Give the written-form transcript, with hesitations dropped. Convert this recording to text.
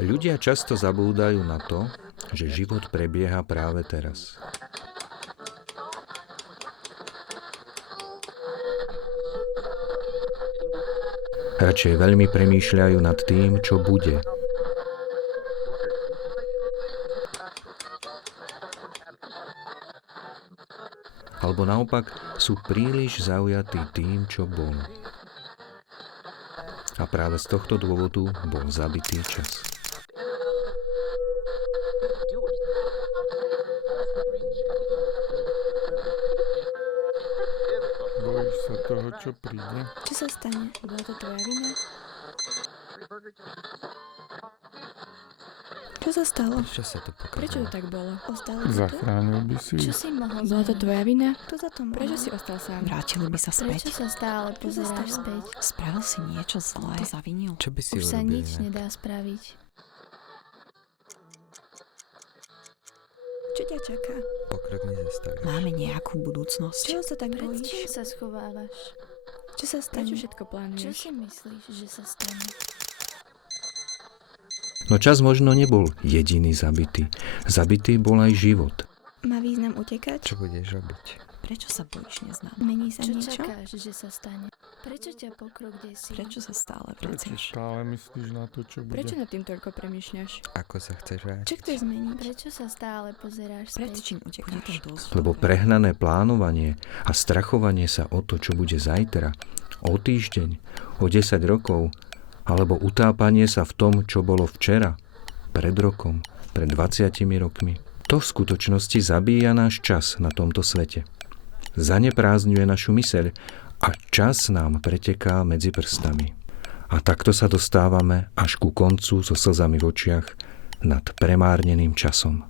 Ľudia často zabúdajú na to, že život prebieha práve teraz. Radšej veľmi premýšľajú nad tým, čo bude. Alebo naopak sú príliš zaujatí tým, čo bol. A práve z tohto dôvodu bol zabitý čas. Bojíš sa toho, čo príde? Čo sa stane? Bola to tvoja vina? Čo sa stalo? Prečo sa to pokazilo? Prečo to tak bolo? Ostalo to tu? Zachránil by si Čo ich? si mohol Bola to zmeniť? tvoja vina? Kto za to mohol? Prečo si ostal sám? Vrátili by sa Prečo späť. sa stále Čo sa pozeráš stalo? späť? Spravil si niečo zlé. To zavinil. Čo by si Už sa urobil nič inak? nedá spraviť. Čo ťa čaká? Pokrok nezastavíš. Máme nejakú budúcnosť. Čoho sa tak Pred čím bojíš? sa schovávaš? Čo sa stane? Prečo všetko Čo plánuješ? si myslíš, že sa stane? No čas možno nebol jediný zabitý. Zabitý bol aj život. Má význam utekať? Čo budeš robiť? Prečo sa bojíš neznáme? Mení sa Čo niečo? čakáš, že sa stane? Prečo ťa pokrok desí? Prečo sa stále Prečo vraciaš? stále myslíš na to, čo bude? Prečo nad tým toľko premýšľaš? Ako sa chceš vrátiť? Čo chceš zmeniť? Prečo sa stále pozeráš Pred späť? čím utekáš? Lebo prehnané plánovanie a strachovanie sa o to, čo bude zajtra, o týždeň, o 10 rokov, alebo utápanie sa v tom, čo bolo včera, pred rokom, pred 20 rokmi, to v skutočnosti zabíja náš čas na tomto svete. Zaneprázdňuje našu myseľ a čas nám preteká medzi prstami. A takto sa dostávame až ku koncu so slzami v očiach nad premárneným časom.